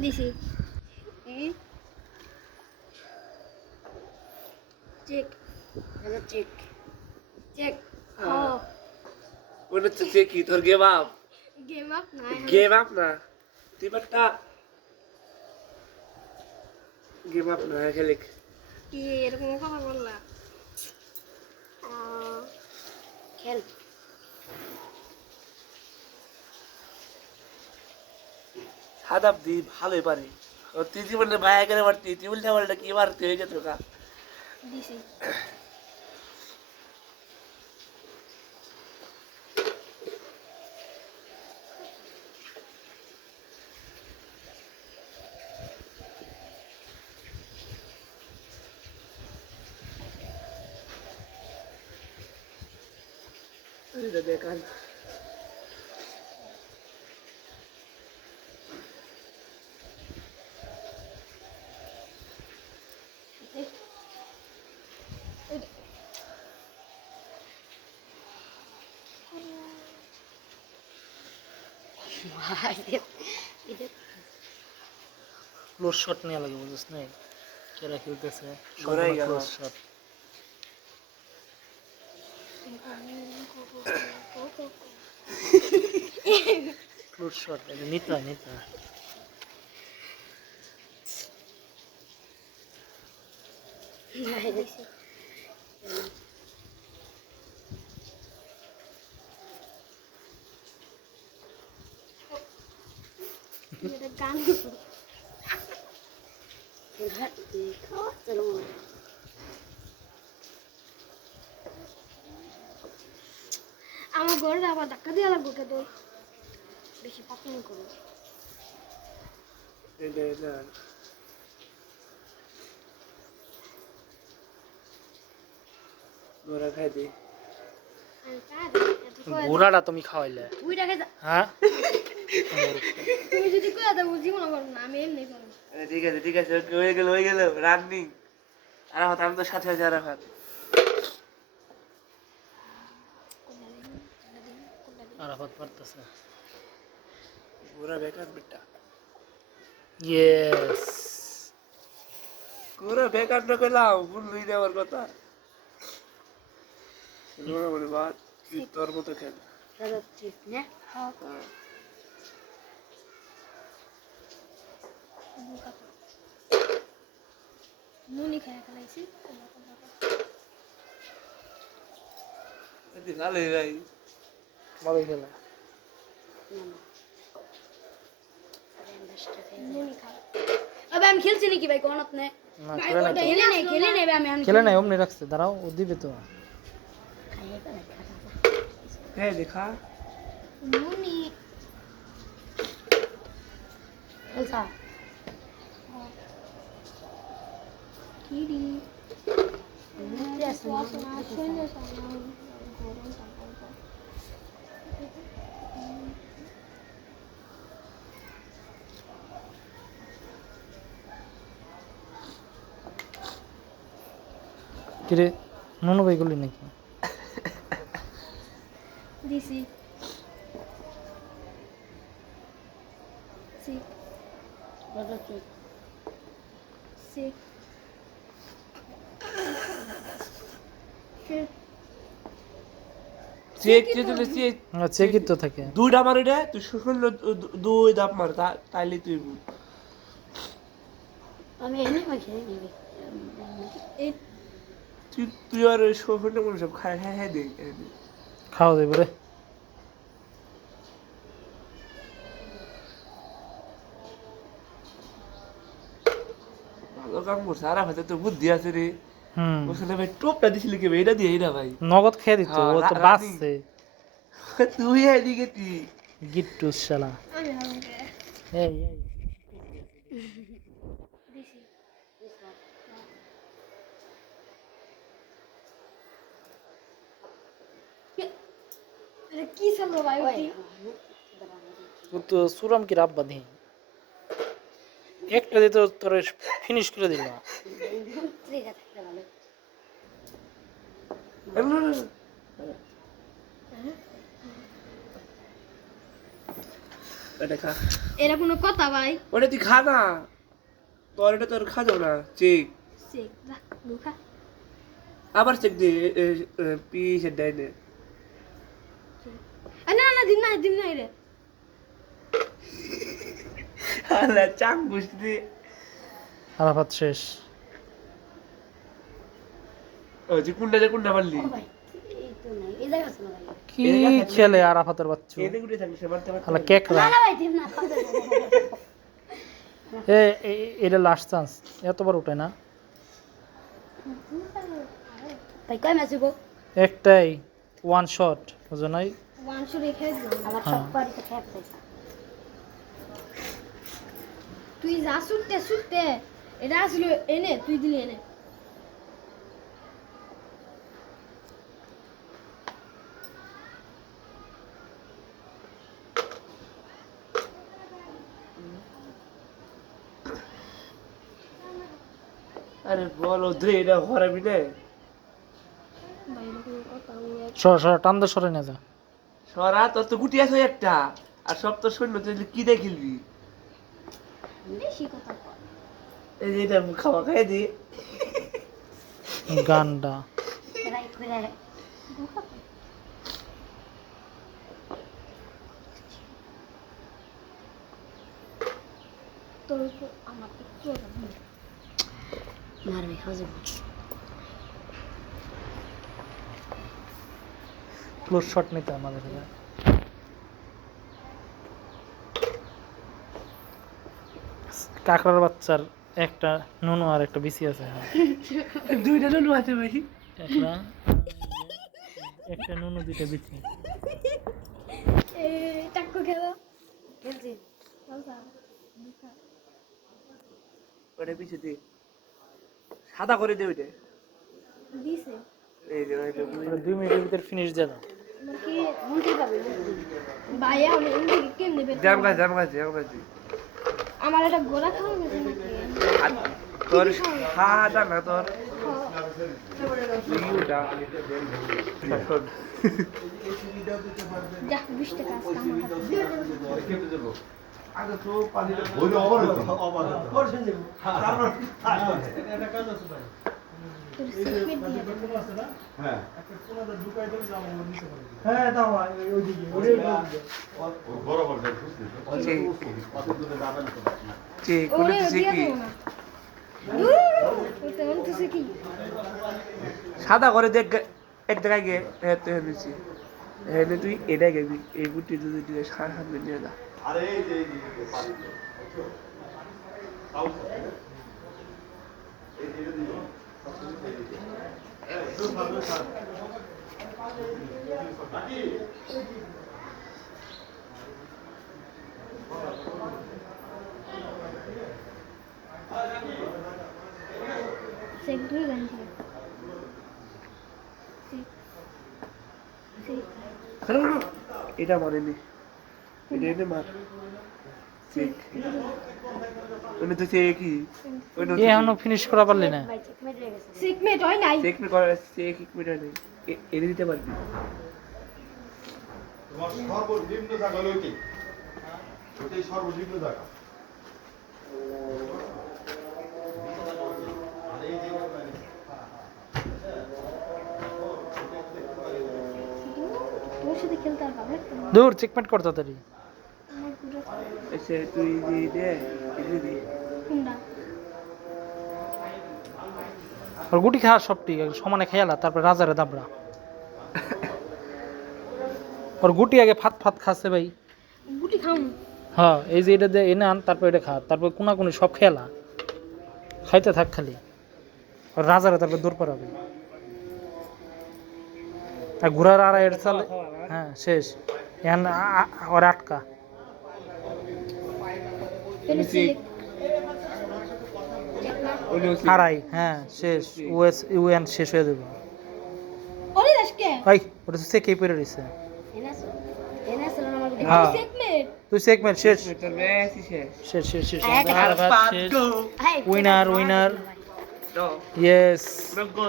দিছি check hello check check ওটা তো চেক কি তোর গেম আপ না তুই বাট্টা গেম আপ না খেলে কি এরকম কথা বললা খেল হাদাব দি ভালোই পারে তুই জীবনে মায়া করে মারতি তুই উল্টা পাল্টা কি মারতে হয়ে গেছে কা দিছি এটা দেখান ক্লোজ শট নিয়ে লাগে বুঝছিস না কেরা খেলতেছে ঘোরাই গেল। ক্লোজ শট ক্লোজ শট নিতে হয় গান আমার ঘরে আবার ধাক্কা দিয়ে লাগবো কে তোর বেশি পাকনি করো এটা গোরা খাই দি ঘোড়াটা তুমি খাওয়াইলে হ্যাঁ তুমি যদি কই দাও জীবন করো না আমি এমনি করো ঠিক আছে ওকে হয়ে গেল রানিং আরাফাত আমি তো সাথে আছি আরাফাত আরাফাত পারতেছে গোরা বেকার বেটা ইয়েস গোরা বেকার না কইলাম ভুল লই নেওয়ার কথা গোরা বলে বাদ তুই তোর মতো খেল হ্যালো চেক না নুনি খায় খাইছি এদি ভালোই ভাই ভালোই খেলা নুনি খা আবে আমি খেলছি নাকি ভাই কোন আপনি না খেলে নেবে আমি খেলে নাই অমনি রাখছে দাঁড়াও ও দিবে তো হ্যাঁ দেখা নুনি খেলছা কিডি কিরে ননু ভাই গুলি নাকি দিছি সিক হ্যালো চেক সিক চেক দিলে চেক চেকই তো থাকে দুইটা মারি রে তুই শুনল দুই দাপ মার তাইলে তুই আমি এনে মাখি নিবি এই তুই আর শুনল মনে সব খাই হ্যাঁ দে খাওয়া দেবে রে ভালো কাম করছে আরাফাতে তো বুদ্ধি আছে রে হুম ওখানে ভাই টোপটা দিছিলি কে ভাই এটা দিয়ে না ভাই নগদ খেয়ে দিত হ্যাঁ, ও তো রানী। বাঁচছে তুই এদিকে তুই গিট্টু শালা আমি হালকা এই দিছি এটা কি চললো ভাই ওটি ও তো সুরাম কি রাব্বা দি একটা দিতে তোর ফিনিশ করে দিল ত্রিকা থাকতে ভালো এটা খা এরা কোনো কথা ভাই ওটা তুই খা না তোর এটা তোর খা যাও না চেক চেক যা দুখা আবার চেক দে পিসের ডাইনে না না দিন না রে আলা চাং বুঝতে আরাফাত শেষ। ও যে কুন্ডা মারলি ও ভাই এই তো নাই এই জায়গা আছে না ভাই কি খেলে আরাফাতের বাচ্চা? এতে গুড়ে থাকিস মারতে মারতে হালা কেকরা। না না ভাই দিন না খাবে এটা লাস্ট চান্স, এতবার উঠে না। ভাই কয় ম্যাচ গো একটাই ওয়ান শট, বুঝো নাই? মাংস রেখে দিও আমার হ্যাঁ। সব বাড়িতে খেয়ে পয়সা তুই যা ছুটতে এটা আসলে এনে তুই দিলি এনে আরে বলো ধরে এটা হরাবি না বাইরে কোনো কথা সর টান দে, সরে না যা। সরা তোর তো গুটি আছে একটা আর সব তো সৈন্য তুই কি দিয়ে খেলবি বেশি কথা কর এই যে এটা খাওয়া খাই দি গান্ডা রাইট করে তোর উপর আমার একটু মারবে খাওয়া যাবে ক্লোজ শট নিতে আমাদের কাছে। কাকড়ার বাচ্চার একটা নুনু আর একটা বিসি আছে। দুইটা নুনু আছে ভাই একটা একটা নুনু, দুইটা বিসি। টাক্কু খেলো খেলছি ওটা পিছিয়ে দে সাদা করে দে ওইটা দিছে এই যে ওইটা ওটা 2 মিনিটের ভিতর ফিনিশ দিয়ে দাও। কি মন্ত্রী পাবে ভাইয়া আমি এমনি কেমনে বের জাম গাছ আমার একটা গোলা খাওয়া গেছে নাকি আর তোর সাদা না তোর ইউটা শোন যা 20 টাকা আছে আমার তোর সিক্রেট দিয়ে দে ওরে দিয়ে দেবো না ওটা অন্তসে কি সাদা করে দেখ এক জায়গায় গিয়ে নিচ্ছি তুই এটা গেবি এই গুটি যদি দিয়ে সামনে নিয়ে যা চেক দুই গান এটা মারেনি এটা এনে মার চেক ওনে তো চেক কি ওনে এ এখনো ফিনিশ করা পারলি না। ভাই চেকমেট হয়ে গেছে চেকমেট হয় নাই চেক করে চেক এক মিনিট নেই এনে দিতে পারবি তোমার সর্বনিম্ন জায়গা হলো কি ওটাই সর্বনিম্ন জায়গা তোর সাথে খেলতে আর পাবে দূর চেকমেট কর তাড়াতাড়ি। আমার পুরো আচ্ছা তুই দে এনে দে কুন্ডা আর গুটি খাওয়া সবটি সমানে খেয়ালা, তারপর রাজারে দাবড়া। আর গুটি আগে ফাত খাচ্ছে ভাই। গুটি খাও হ্যাঁ, এই যে এটা দিয়ে এনে আন, তারপর এটা খা, তারপর কোনাকুনি সব খেলা খাইতে থাক খালি। আর রাজারে তারপর দূর পারাবে। আর ঘোড়ার আড়াইয়ের চালে হ্যাঁ শেষ। এখন ওর আটকা পেলে চেক আড়াই, হ্যাঁ শেষ। ইউএন শেষ হয়ে যাবে। ওরে আজকে ভাই ওটা তো চেকেই পড়ে রয়েছে। এনেছিল না আমার হ্যাঁ চেকমেট তুই চেকমেট শেষ তোর মেসি শেষ শেষ শেষ শেষ আর শেষ। পাঁচ শেষ। গো উইনার তো ইয়েস। গো